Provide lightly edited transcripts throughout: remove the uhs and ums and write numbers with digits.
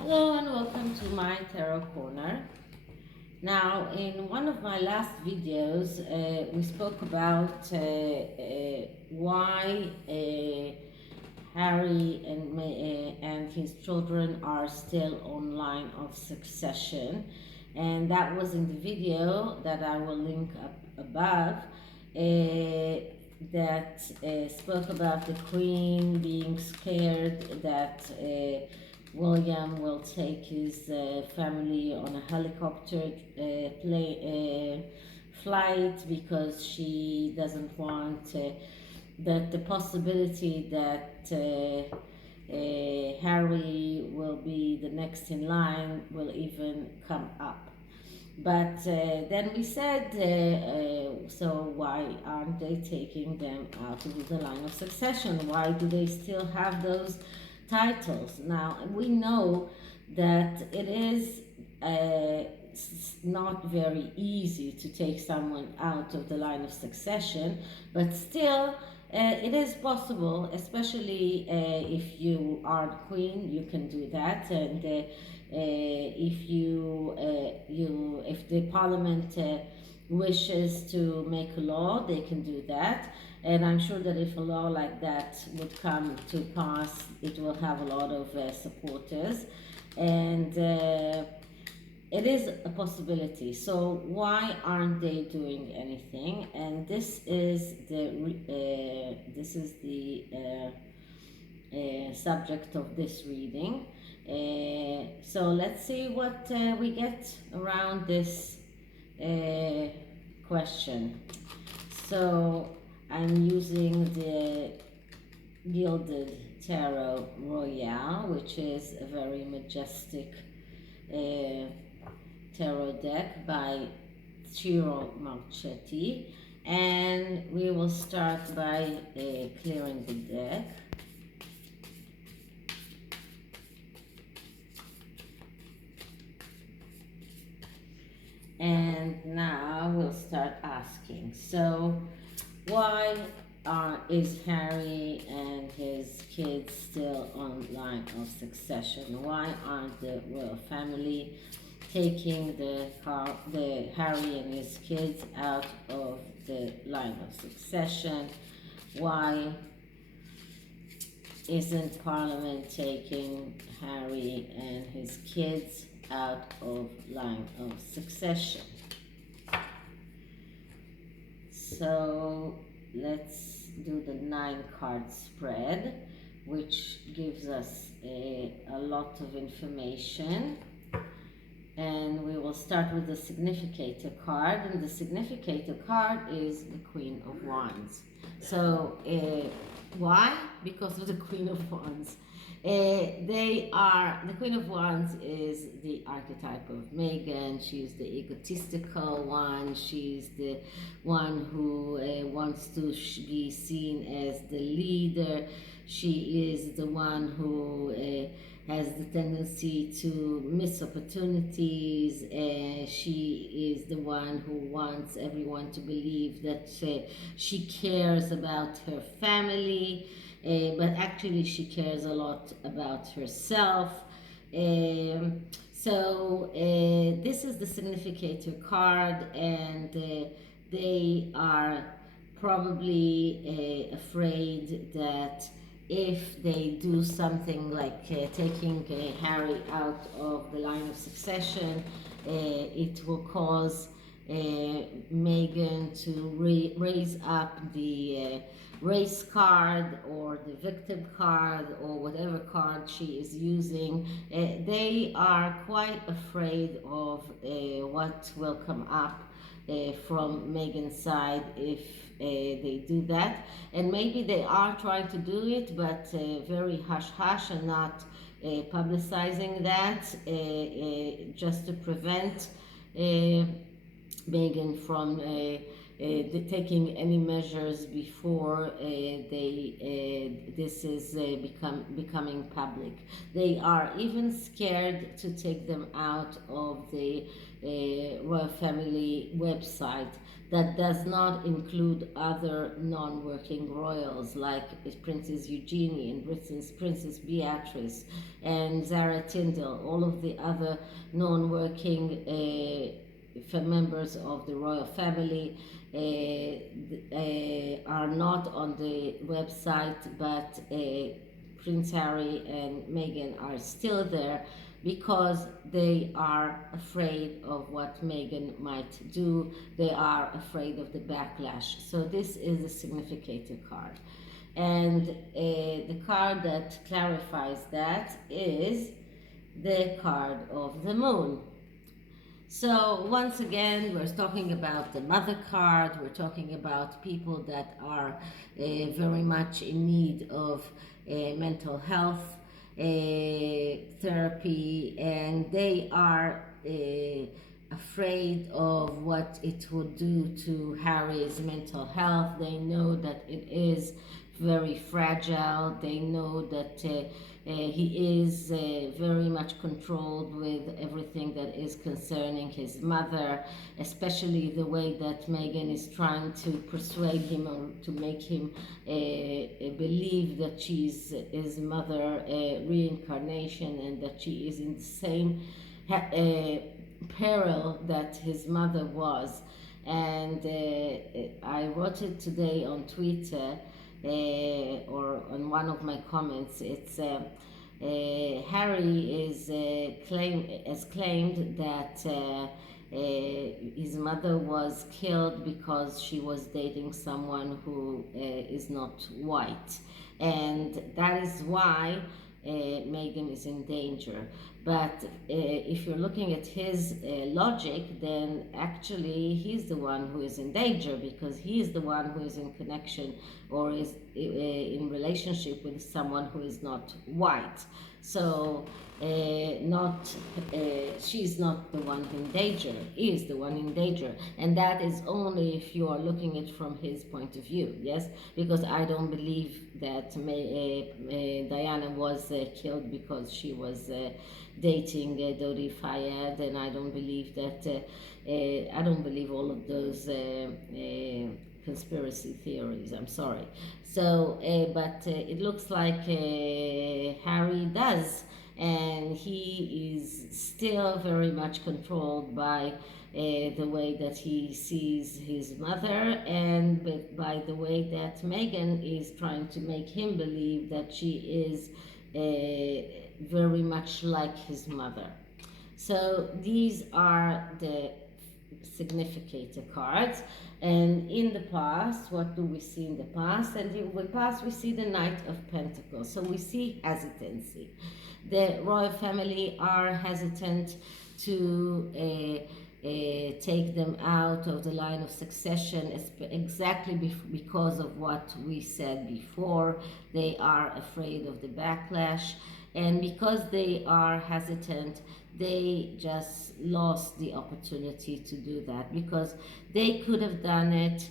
Hello and welcome to my tarot corner. Now, in one of my last videos, we spoke about why Harry and his children are still on line of succession, and that was in the video that I will link up above. That spoke about the Queen being scared that William will take his family on a helicopter flight because she doesn't want that the possibility that Harry will be the next in line will even come up. But then we said, so why aren't they taking them out of the line of succession? Why do they still have those titles? Now, we know that it is not very easy to take someone out of the line of succession, but still it is possible, especially if you are the queen, you can do that. And if the parliament wishes to make a law, they can do that. And I'm sure that if a law like that would come to pass, it will have a lot of supporters. And it is a possibility. So why aren't they doing anything? And this is the subject of this reading. So let's see what we get around this question. So I'm using the Gilded Tarot Royale, which is a very majestic tarot deck by Ciro Marchetti, and we will start by clearing the deck. And now we'll start asking. So why is Harry and his kids still on line of succession? Why aren't the royal family taking the Harry and his kids out of the line of succession? Why isn't Parliament taking Harry and his kids out of line of succession? So let's do the 9-card spread, which gives us a lot of information. And we will start with the significator card, and the significator card is the Queen of Wands. So why? Because of the Queen of Wands. The Queen of Wands is the archetype of Megan. She's the egotistical one. She's the one who wants to be seen as the leader. She is the one who has the tendency to miss opportunities. She is the one who wants everyone to believe that she cares about her family, but actually she cares a lot about herself. So this is the significator card, and they are probably afraid that if they do something like taking Harry out of the line of succession, it will cause Meghan to raise up the race card or the victim card or whatever card she is using. They are quite afraid of what will come up from Meghan's side if they do that. And maybe they are trying to do it, but very hush-hush and not publicizing that, just to prevent Meghan from taking any measures before this is becoming public. They are even scared to take them out of the royal family website that does not include other non-working royals like Princess Eugenie and Princess Beatrice and Zara Tindall, all of the other non-working members of the royal family are not on the website, but Prince Harry and Meghan are still there because they are afraid of what Meghan might do. They are afraid of the backlash. So this is a significator card. And the card that clarifies that is the card of the moon. So once again, we're talking about the mother card. We're talking about people that are very much in need of mental health therapy, and they are afraid of what it would do to Harry's mental health. They know that it is very fragile. They know that he is very much controlled with everything that is concerning his mother, especially the way that Meghan is trying to persuade him or to make him believe that she's his mother reincarnation and that she is in the same peril that his mother was. And I wrote it today on Twitter or on one of my comments. It's Harry has claimed that his mother was killed because she was dating someone who is not white, and that is why Meghan is in danger. But if you're looking at his logic, then actually he's the one who is in danger because he is the one who is in connection or is in relationship with someone who is not white. So she's not the one in danger, he is the one in danger. And that is only if you are looking at it from his point of view, yes? Because I don't believe that Diana was killed because she was dating Dodi Fayed, and I don't believe that, I don't believe all of those conspiracy theories, I'm sorry. So, but it looks like Harry does, and he is still very much controlled by the way that he sees his mother, and by the way that Meghan is trying to make him believe that she is very much like his mother. So these are the significator cards. And in the past, what do we see in the past? And in the past, we see the Knight of Pentacles. So we see hesitancy. The royal family are hesitant to take them out of the line of succession, exactly because of what we said before. They are afraid of the backlash, and because they are hesitant, they just lost the opportunity to do that, because they could have done it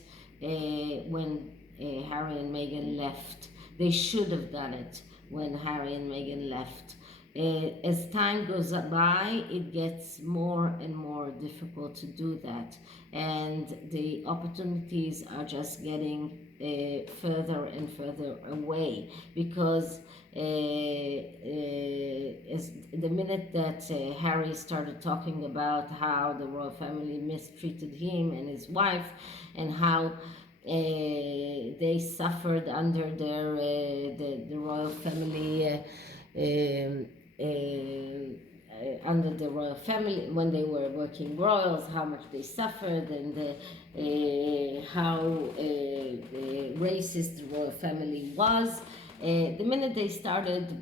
when Harry and Meghan left. They should have done it when Harry and Meghan left. As time goes by, it gets more and more difficult to do that, and the opportunities are just getting further and further away, because as the minute that Harry started talking about how the royal family mistreated him and his wife, and how they suffered under the royal family under the royal family when they were working royals, how much they suffered, and how racist the royal family was. The minute they started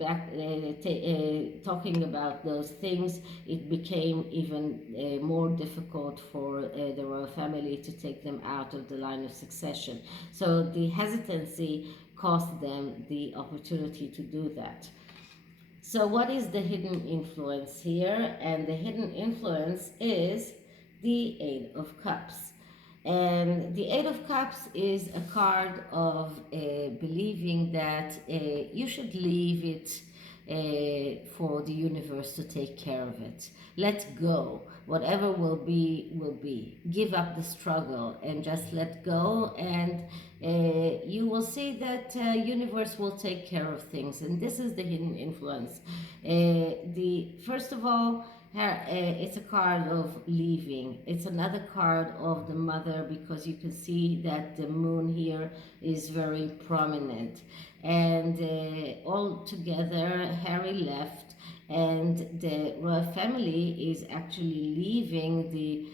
talking about those things, it became even more difficult for the royal family to take them out of the line of succession. So the hesitancy cost them the opportunity to do that. So what is the hidden influence here? And the hidden influence is the Eight of Cups. And the Eight of Cups is a card of believing that you should leave it for the universe to take care of it. Let go. Whatever will be, will be. Give up the struggle and just let go, and you will see that universe will take care of things. And this is the hidden influence. The first of all, it's a card of leaving. It's another card of the mother, because you can see that the moon here is very prominent. And all together, Harry left, and the royal family is actually leaving the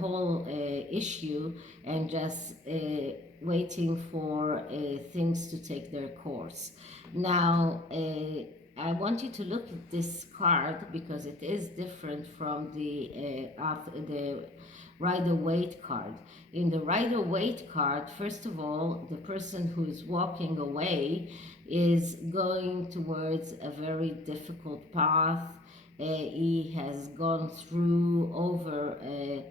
whole issue, and just waiting for things to take their course. Now, I want you to look at this card, because it is different from the Rider-Waite card. In the Rider-Waite card, first of all, the person who is walking away is going towards a very difficult path. He has gone through over a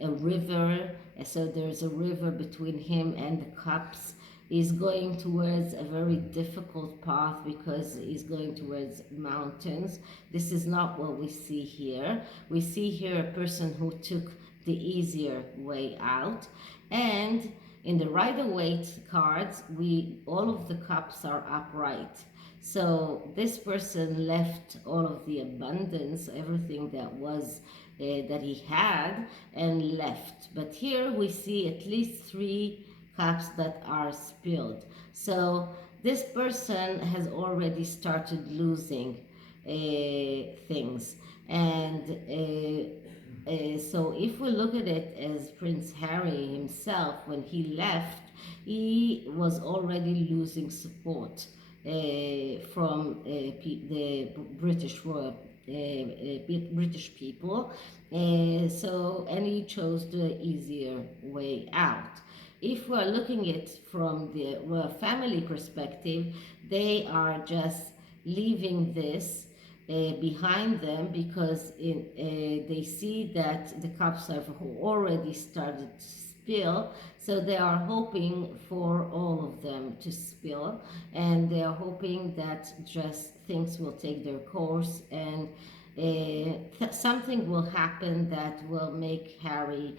river, so there's a river between him and the cups. He's going towards a very difficult path, because he's going towards mountains. This is not what we see here. We see here a person who took the easier way out. And in the Rider-Waite cards, all of the cups are upright. So this person left all of the abundance, everything that was that he had, and left. But here we see at least 3 cups that are spilled. So this person has already started losing things. And so if we look at it as Prince Harry himself, when he left, he was already losing support from the British royal British people. And he chose the easier way out. If we're looking at it from the royal family perspective, they are just leaving this behind them, because they see that the cups have already started to spill, so they are hoping for all of them to spill, and they are hoping that just things will take their course, and something will happen that will make Harry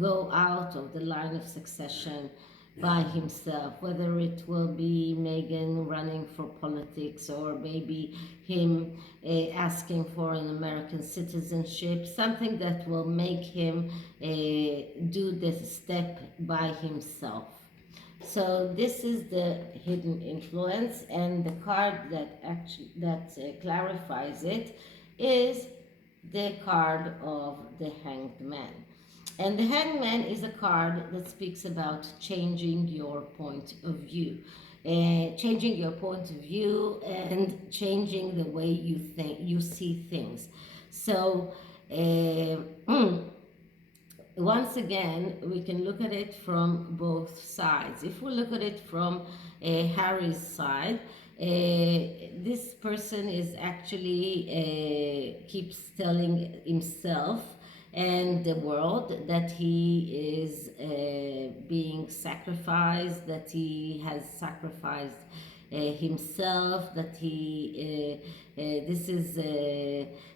go out of the line of succession by himself, whether it will be Meghan running for politics, or maybe him asking for an American citizenship, something that will make him do this step by himself. So this is the hidden influence, and the card that clarifies it is the card of the Hanged Man. And the Hanged Man is a card that speaks about changing your point of view. Changing your point of view and changing the way you see things. So once again, we can look at it from both sides. If we look at it from Harry's side, this person is actually keeps telling himself and the world that he is being sacrificed, that he has sacrificed himself, that he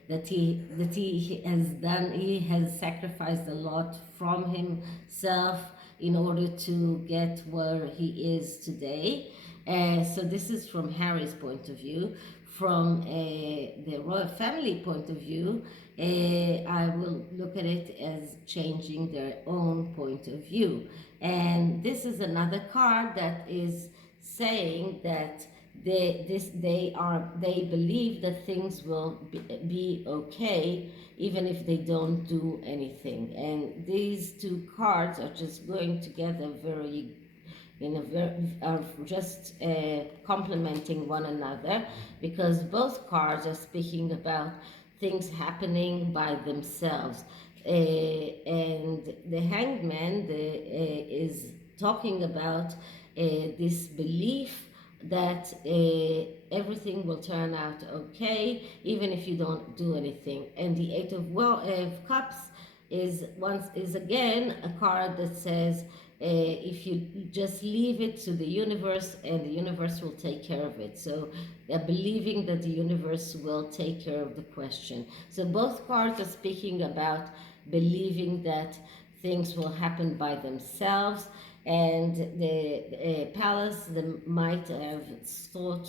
that he has done. He has sacrificed a lot from himself in order to get where he is today. So this is from Harry's point of view. From the royal family point of view, I will look at it as changing their own point of view. And this is another card that is saying that they believe that things will be okay even if they don't do anything. And these 2 cards are just going together are just complementing one another, because both cards are speaking about things happening by themselves. And the Hanged Man is talking about this belief that everything will turn out okay, even if you don't do anything. And the Eight of Cups is again a card that says if you just leave it to the universe, and the universe will take care of it. So believing that the universe will take care of the question. So both cards are speaking about believing that things will happen by themselves, and the palace might have thought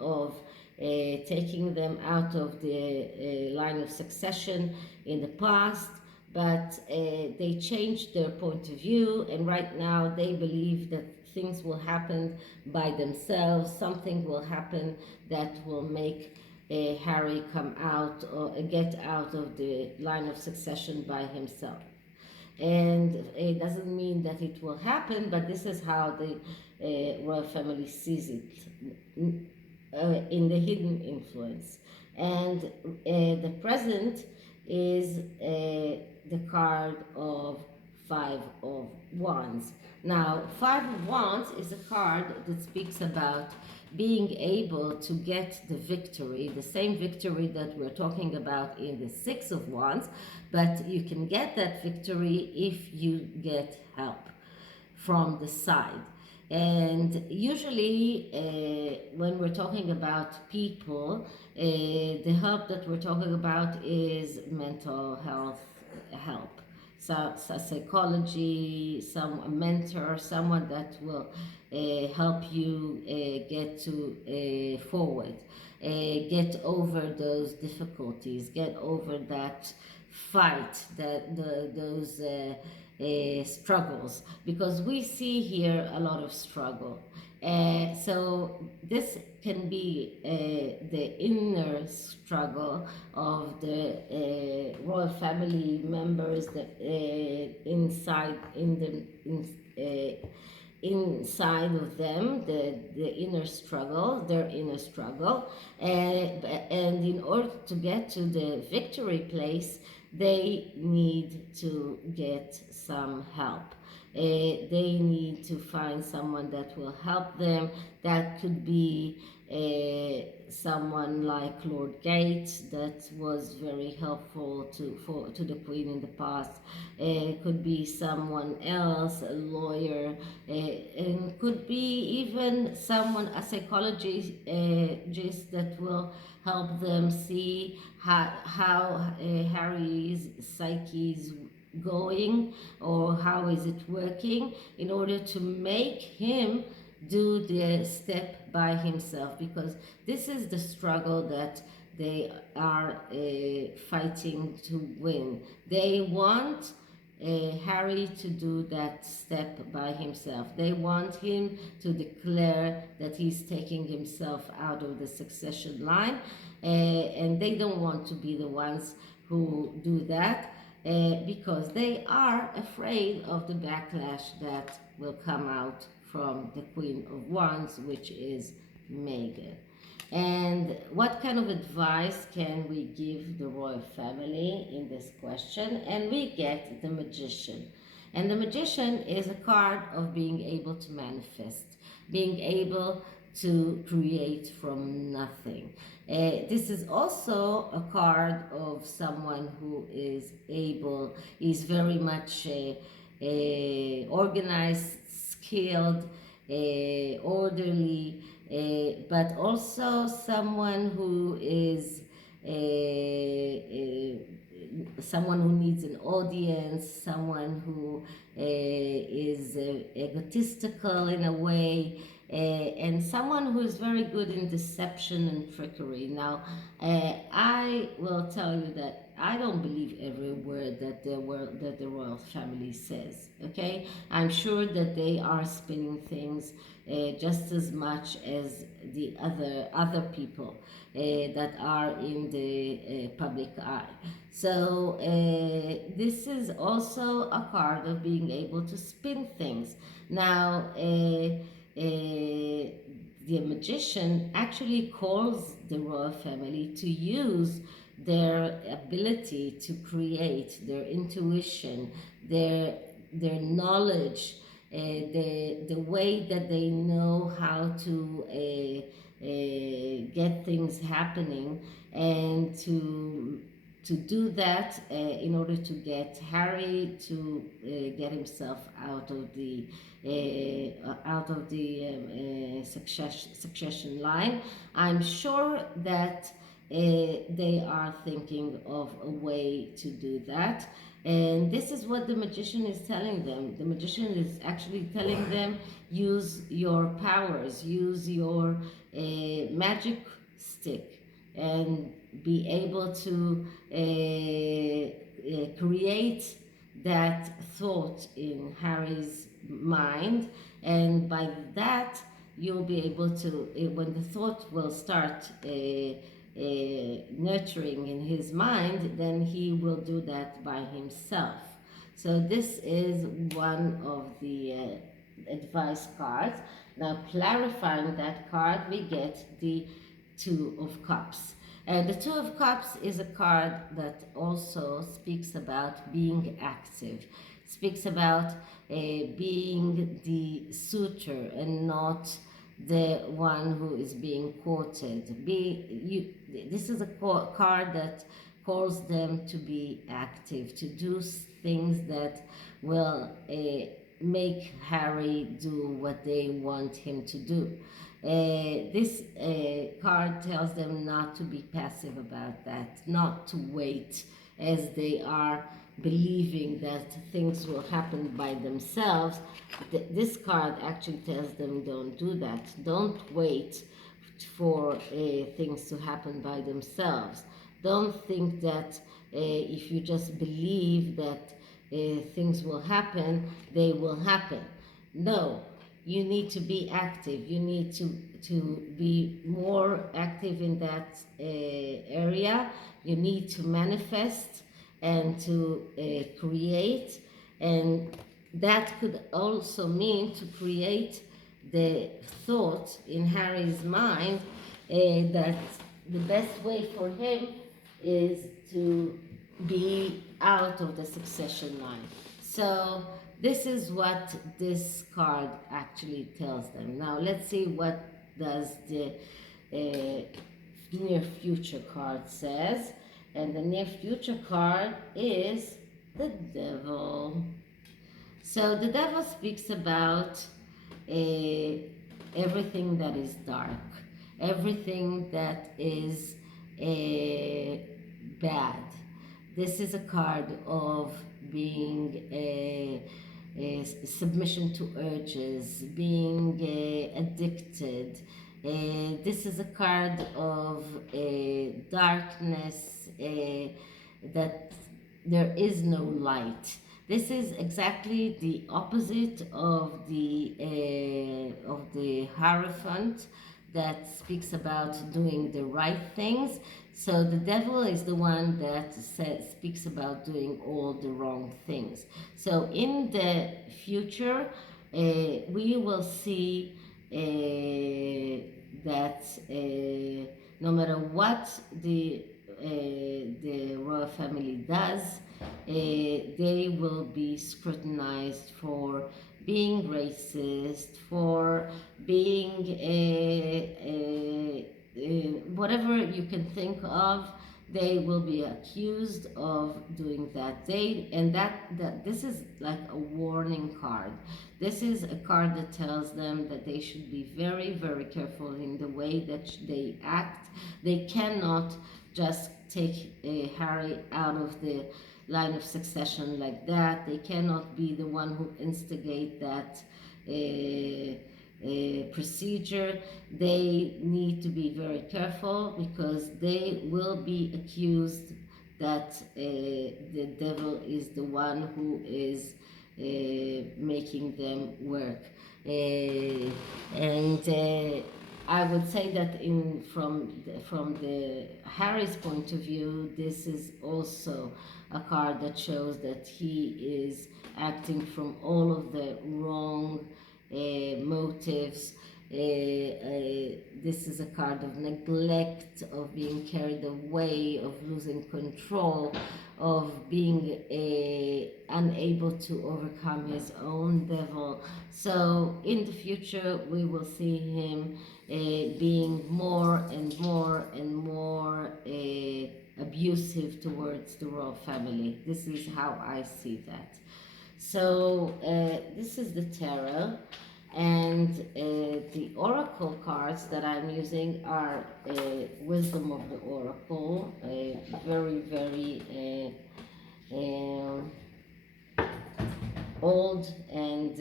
of taking them out of the line of succession in the past, but they changed their point of view, and right now they believe that things will happen by themselves. Something will happen that will make Harry come out or get out of the line of succession by himself. And it doesn't mean that it will happen, but this is how the royal family sees it in the hidden influence. And the present is the card of Five of Wands. Now, Five of Wands is a card that speaks about being able to get the victory, the same victory that we're talking about in the Six of Wands, but you can get that victory if you get help from the side. And usually, when we're talking about people, the help that we're talking about is mental health help. So psychology, a mentor, someone that will help you get to forward, get over those difficulties, get over that fight, those struggles, because we see here a lot of struggle. So this can be the inner struggle of the royal family members that inside of them, the inner struggle, their inner struggle, and in order to get to the victory place, they need to get some help. They need to find someone that will help them. That could be someone like Lord Gates, that was very helpful to the Queen in the past. It could be someone else, a lawyer, and could be even someone, a psychologist, just that will help them see how Harry's psyche is going, or how is it working, in order to make him do the step by himself, because this is the struggle that they are fighting to win. They want Harry to do that step by himself. They want him to declare that he's taking himself out of the succession line, and they don't want to be the ones who do that, because they are afraid of the backlash that will come out from the Queen of Wands, which is Meghan. And what kind of advice can we give the royal family in this question? And we get the Magician. And the Magician is a card of being able to manifest, being able to create from nothing. This is also a card of someone who is very much organized, skilled, orderly, but also someone who is someone who needs an audience, someone who is egotistical in a way, and someone who is very good in deception and trickery. Now, I will tell you that I don't believe every word that the royal family says. Okay, I'm sure that they are spinning things just as much as the other people that are in the public eye. So this is also a card of being able to spin things. Now, the Magician actually calls the royal family to use their ability to create, their intuition, their knowledge, the way that they know how to get things happening, and to do that in order to get Harry to get himself out of the succession line. I'm sure that they are thinking of a way to do that. And this is what the magician is telling them. The magician is actually telling them, use your powers, use your magic stick, and be able to create that thought in Harry's mind. And by that, you'll be able to, when the thought will start nurturing in his mind, then he will do that by himself. So this is one of the advice cards. Now, clarifying that card, we get the Two of Cups. And the Two of Cups is a card that also speaks about being active, speaks about being the suitor and not the one who is being courted. This is a card that calls them to be active, to do things that will make Harry do what they want him to do. This card tells them not to be passive about that, not to wait as they are believing that things will happen by themselves. This card actually tells them, don't do that. Don't wait for things to happen by themselves. Don't think that if you just believe that things will happen, they will happen. No, you need to be active. You need to be more active in that area. You need to manifest and to create, and that could also mean to create the thought in Harry's mind that the best way for him is to be out of the succession line. So this is what this card actually tells them. Now let's see what does the near future card says. And the near future card is the Devil. So the Devil speaks about everything that is dark, everything that is bad. This is a card of being submission to urges, being addicted. This is a card of darkness, that there is no light. This is exactly the opposite of the Hierophant that speaks about doing the right things. So the Devil is the one that speaks about doing all the wrong things. So in the future, we will see that no matter what the royal family does, they will be scrutinized for being racist, for being whatever you can think of. They will be accused of doing that. This is like a warning card. This is a card that tells them that they should be very, very careful in the way that they act. They cannot just take Harry out of the line of succession like that. They cannot be the one who instigate that procedure. They need to be very careful because they will be accused that the devil is the one who is making them work. And I would say that from the Harry's point of view, this is also a card that shows that he is acting from all of the wrong motives. This is a card of neglect, of being carried away, of losing control, of being unable to overcome his own devil. So in the future, we will see him being more and more and more abusive towards the royal family. This is how I see that. So this is the tarot, and the oracle cards that I'm using are Wisdom of the Oracle, very, very old and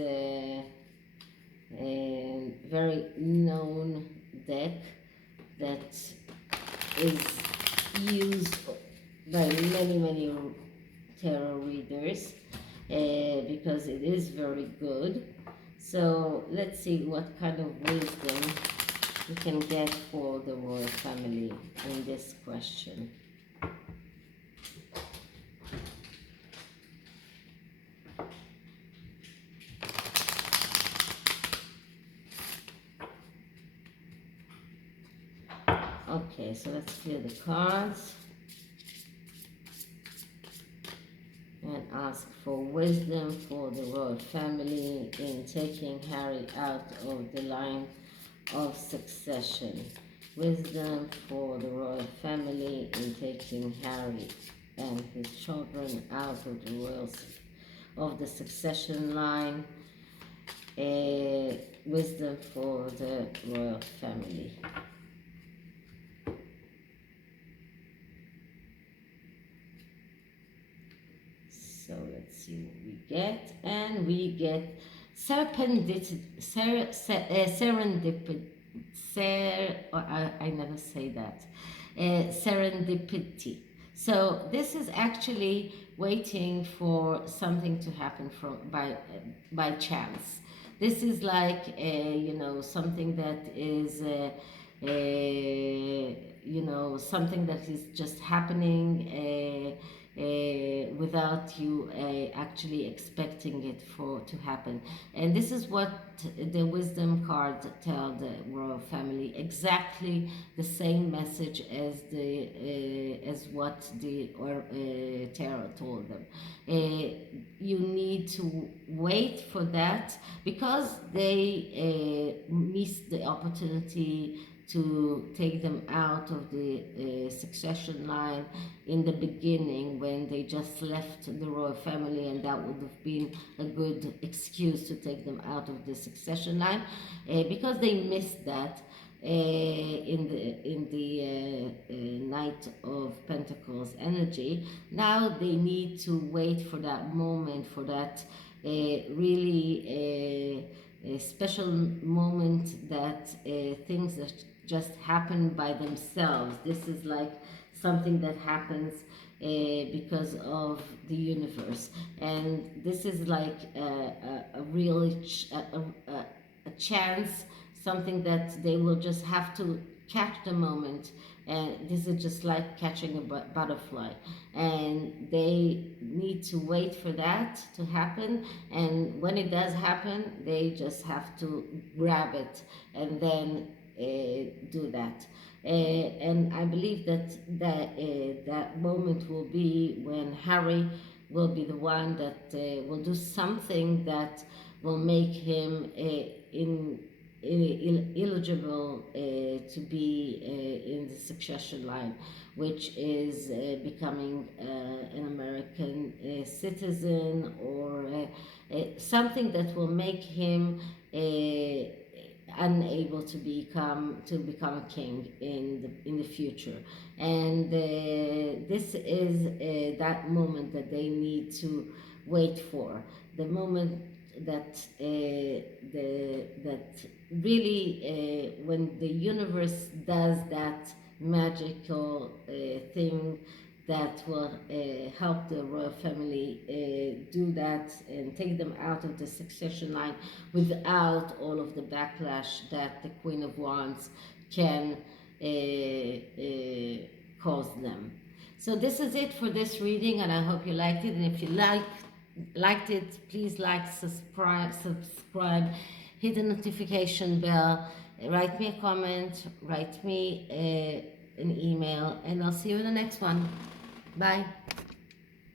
very known deck that is used by many, many tarot readers because it is very good. So let's see what kind of wisdom we can get for the royal family in this question. Okay, so let's clear the cards and ask for wisdom for the royal family in taking Harry out of the line of succession. Wisdom for the royal family in taking Harry and his children out of the succession line. Wisdom for the royal family. So let's see what we get. And we get serendipity. I never say that. Serendipity. So this is actually waiting for something to happen by chance. This is like something that is something that is just happening without you actually expecting it to happen. And this is what the wisdom cards tell the royal family, exactly the same message as what the tarot told them. You need to wait for that because they missed the opportunity to take them out of the succession line in the beginning when they just left the royal family, and that would have been a good excuse to take them out of the succession line because they missed that in the Knight of Pentacles energy. Now they need to wait for that moment, for that really a special moment that things that just happen by themselves. This is like something that happens because of the universe, and this is like a really a chance, something that they will just have to catch the moment. And this is just like catching a butterfly, and they need to wait for that to happen. And when it does happen, they just have to grab it and then do that. And I believe that moment will be when Harry will be the one that will do something that will make him eligible to be in the succession line, which is becoming an American citizen, or something that will make him unable to become a king in the future. And this is that moment that they need to wait for, the moment that that really when the universe does that magical thing that will help the royal family do that and take them out of the succession line without all of the backlash that the Queen of Wands can cause them. So this is it for this reading, and I hope you liked it. And if you liked it, please like, subscribe, hit the notification bell, write me a comment, write me an email, and I'll see you in the next one. Bye.